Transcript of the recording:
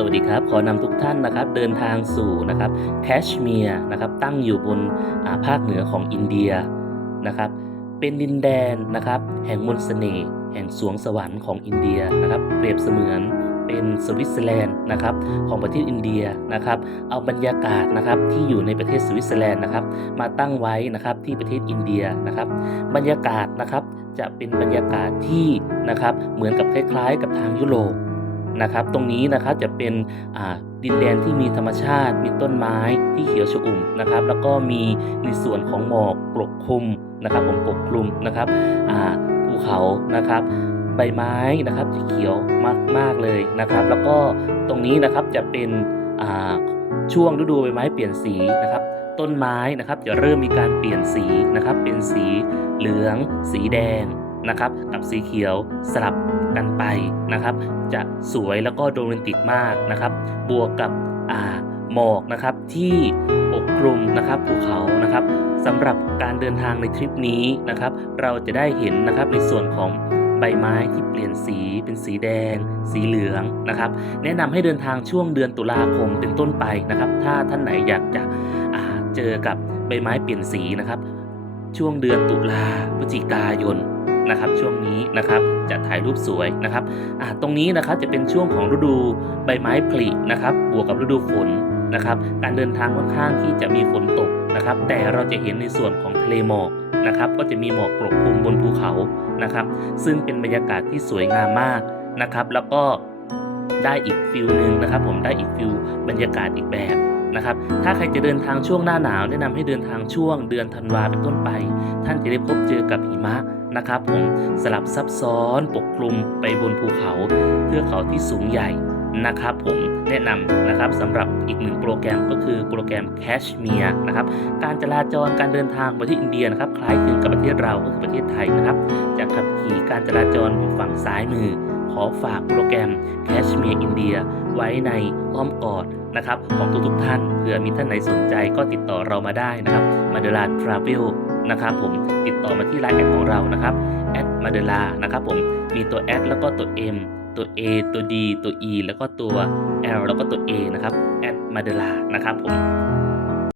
สวัสดีครับ ขอนำทุกท่านนะครับเดินทางสู่นะครับแคชเมียร์นะครับตั้งอยู่บนาภาคเหนือของอินเดียนะครับเป็นดินแดนนะครับแห่งมนต์เสน่ห์แห่งสวงสวรรค์ของอินเดียนะครับเปรียบเสมือนเป็นสวิตเซอร์แลนด์นะครับของประเทศอินเดียนะครับเอาบรรยากาศนะครับที่อยู่ในประเทศสวิตเซอร์แลนด์นะครับมาตั้งไว้นะครับที่ประเทศอินเดียนะครับบรรยากาศนะครับจะเป็นบรรยากาศที่นะครับเหมือนกับคล้าย ๆ กับทางยุโรป นะครับ ตรงนี้นะครับจะเป็นดินแดนที่มีธรรมชาติ มีต้นไม้ที่เขียวชอุ่มนะครับ แล้วก็มีในส่วนของหมอกปกคลุมนะครับ ผมปกคลุมนะครับภูเขานะครับใบไม้นะครับจะเขียวมากมากๆเลยนะครับ แล้วก็ตรงนี้นะครับจะเป็นช่วงฤดูใบไม้เปลี่ยนสีนะครับ ต้นไม้นะครับจะเริ่มมีการเปลี่ยนสีนะครับ เป็นสีเหลือง สีแดงนะครับ กับสีเขียวสลับ กันไปนะครับ จะสวยแล้วก็โรแมนติกมากนะครับ บวกกับอ่าหมอกนะครับที่ปกคลุมนะครับภูเขานะครับสำหรับการเดินทางในทริปนี้นะครับ เราจะได้เห็นนะครับในส่วนของใบไม้ที่เปลี่ยนสีเป็นสีแดง สีเหลืองนะครับ แนะนำให้เดินทางช่วงเดือนตุลาคมเป็นต้นไปนะครับ ถ้าท่านไหนอยากจะเจอกับใบไม้เปลี่ยนสีนะครับ ช่วงเดือนตุลาพฤศจิกายน นะครับช่วงนี้นะครับจะถ่ายรูปสวยนะครับอ่าตรงนี้นะครับจะเป็นช่วงของฤดูใบไม้ผลินะครับบวกกับฤดูฝนนะครับการเดินทางค่อนข้างที่จะมีฝนตกนะครับ แต่เราจะเห็นในส่วนของทะเลหมอกนะครับก็จะมีหมอกปกคลุมบนภูเขานะครับ ซึ่งเป็นบรรยากาศที่สวยงามมากนะครับ แล้วก็ได้อีกฟิลหนึ่งนะครับ ผมได้อีกฟิลบรรยากาศอีกแบบนะครับ ถ้าใครจะเดินทางช่วงหน้าหนาว แนะนำให้เดินทางช่วงเดือนธันวาเป็นต้นไป ท่านจะได้พบเจอกับหิมะ นะครับผมสลับซับซ้อนปกคลุมไปบนภูเขาเทือกเขาที่สูงใหญ่นะครับผมแนะนำนะครับสำหรับอีกหนึ่งโปรแกรมก็คือโปรแกรมแคชเมียร์นะครับการจราจรการเดินทางไปที่อินเดียนะครับคล้ายคลึงกับประเทศเราก็คือประเทศไทยนะครับจะขับขี่การจราจรอยู่ฝั่งซ้ายมือ ขอฝากโปรแกรมแคชเมียร์อินเดียไว้ในอ้อมกอดนะครับของทุกๆท่านเผื่อมีท่านไหนสนใจก็ติดต่อเรามาได้นะครับมาเดลาทราเวล นะครับผมติดต่อมาที่ไลน์แอดของเรานะครับแอดมาเดลานะครับผมมีตัวแอดแล้วก็ตัว M ตัว A ตัว D ตัว E แล้วก็ตัว L แล้วก็ตัว A นะครับแอดมาเดลานะครับผม